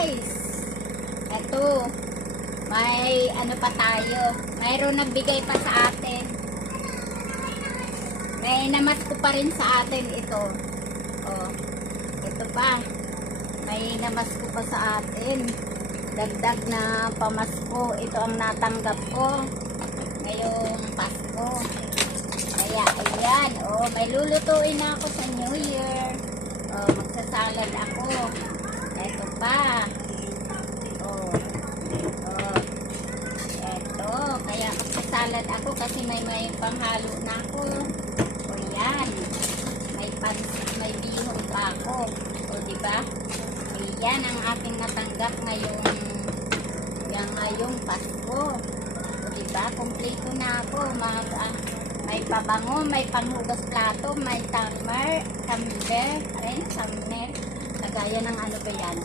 guys. Ito. May ano pa tayo. Mayroon nagbigay pa sa atin. May namas ko pa rin sa atin ito. Oh. Ito pa. May namas ko pa sa atin. Dagdag na pamasko. Ito ang natanggap ko ngayong Pasko. Kaya ayan. Oh, may lulutuin na ako sa New Year. Oh, magsasalad ako. Ito pa. Oh. Oh. Ito. Kaya magsasalad ako kasi may panghalo na ako. O yan. May bihon pa ako. O diba? Ayan ang aking natanggap ngayong Pasko. O diba? Kompleto na ako. May pabango, may panghugas plato, may tumbler, ayun, tumbler. Lagayan ng ano ba yan?